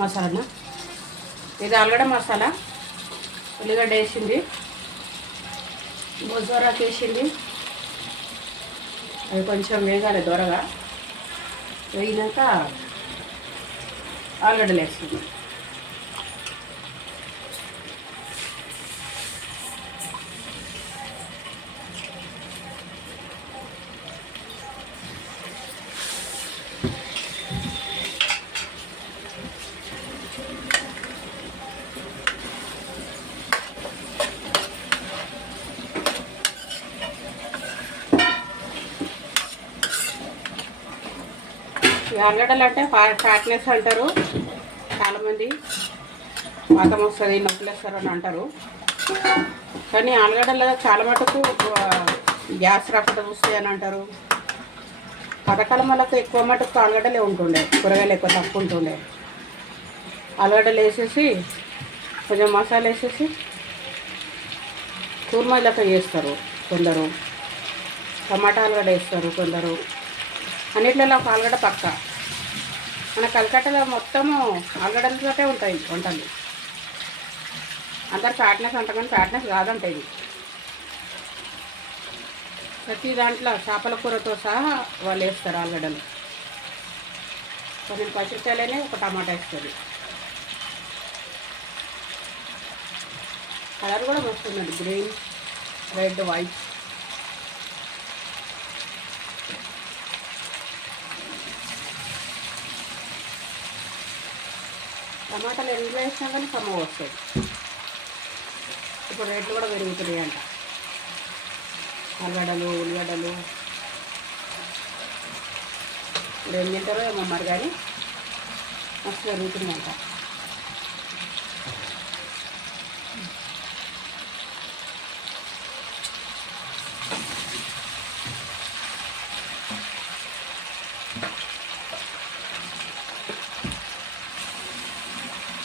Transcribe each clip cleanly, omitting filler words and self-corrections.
మసాలాను. ఇది ఆలుగడ్డ మసాలా. ఉల్లిగడ్డ వేసింది, బొజ్జరాకు వేసింది. అది కొంచెం వేగాలి దూరగా. వేగినాక ఆలుగడ్డలు వేస్తుంది. ఆలుగడ్డలు అంటే ఫ్యాట్నెస్ అంటారు చాలామంది, వాతం వస్తుంది, నొప్పులు వేస్తారు అని అంటారు. కానీ ఆలుగడ్డలు చాలా మటుకు గ్యాస్ రాకుండా వస్తాయి అని అంటారు. పథకాల వల్ల ఎక్కువ మటుకు ఆలుగడ్డలే ఉంటుండే, కూరగాయలు ఎక్కువ తక్కువ ఉంటుండే. ఆలుగడ్డలు వేసేసి కొంచెం మసాలా వేసేసి కూర్మా లెక్క చేస్తారు కొందరు, టమాటా ఆలుగడ్డ వేస్తారు కొందరు. అన్నిట్లలో ఒక ఆలుగడ్డ పక్క. మన కలకట్టలో మొత్తము ఆలుగడ్డలతోటే ఉంటాయి వంటలు. అందరు ఫ్యాట్నెస్ అంటారు, ఫ్యాట్నెస్ కాదంట ఇది. ప్రతి దాంట్లో చేపల కూరతో సహా వాళ్ళు వేస్తారు ఆలుగడ్డలు. కొన్ని పచ్చిమిరపకాయలనే ఒక టమాటా వేస్తుంది. కలర్ కూడా వస్తుందండి, గ్రీన్, రెడ్, వైట్. టమాటాలు ఎందులో వేసినా కానీ కమ్మ వస్తుంది. ఇప్పుడు రేట్లు కూడా పెరుగుతున్నాయి అంట. ఆలుగడ్డలు, ఉల్లిగడ్డలు ఇప్పుడు ఏం తింటారో ఏమో మరి, కానీ మస్తు పెరుగుతుందంట.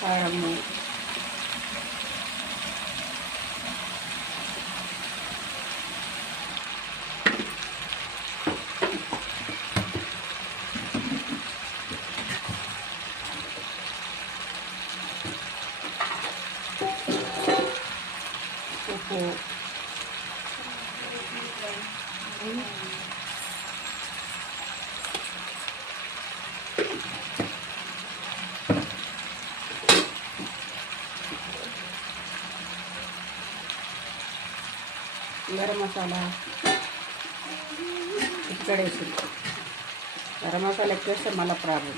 కారము, ఉప్పు, గరం మసాలా ఇక్కడ వేసింది. గరం మసాలా ఎక్కువ వేస్తే మళ్ళీ ప్రాబ్లం.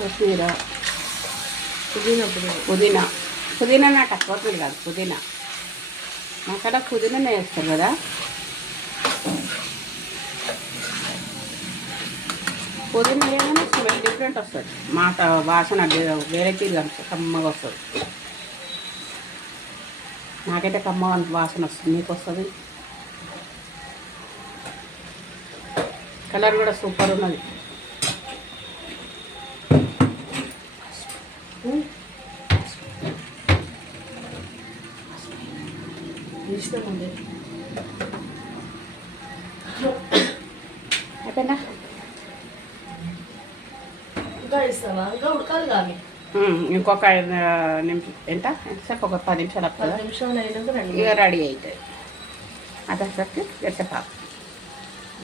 కొత్తిమీర, పుదీనా నాట కొత్తిమీర కాదు, పుదీనా. మసాలా పుదీనానే వేస్తారు కదా. పుదీనా వేయగానే స్మెల్ డిఫరెంట్ వస్తుంది, మాట వాసన వేరే తీరుగా కమ్మగా వస్తుంది. నాకైతే కమ్మ వాసన వస్తుంది, మీకు వస్తుంది. కలర్ కూడా సూపర్ ఉన్నది. ఇష్టం ఉంది. అయిపోయిందా? ఇంకా ఇస్తావా? ఇంకా ఉడకాలి కానీ ఇంకొక 5 నిమిషం. ఎంతసేపు? ఒక 10 నిమిషాలు. 10 నిమిషాలు అయినాక ఇక రెడీ అవుతుంది. అదే సరికి గట్టిపాకు.